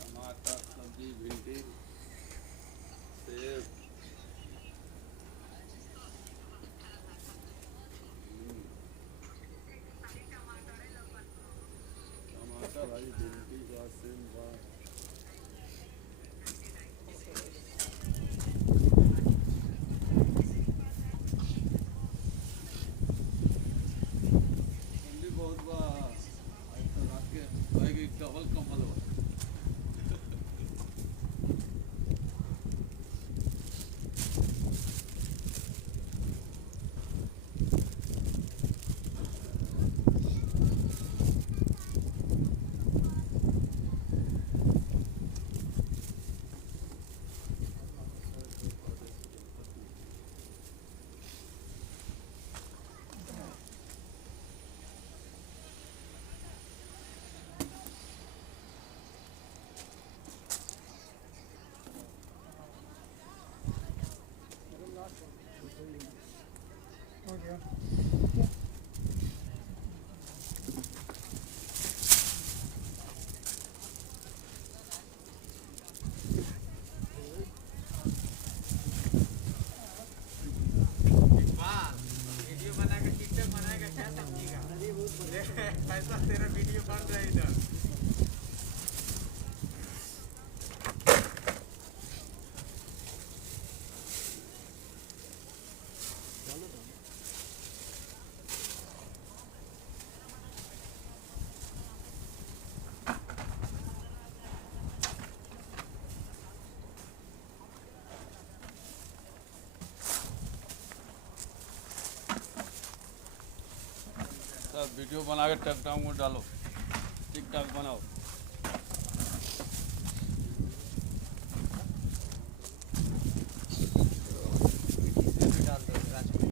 टमाटर, सब्जी, भिंडी, सेब, टमाटर भाई, भिंडी बा, सेब बा। ठंडी बहुत बा। आज तो रात के भाई डबल कम्बल बा। हो गया। वीडियो बना के टिकटॉक बनाएगा क्या समझेगा? पैसा तेरा वीडियो बन रहा है इधर। सब वीडियो बना के टिकटॉक में डालो, टिकटॉक बनाओ।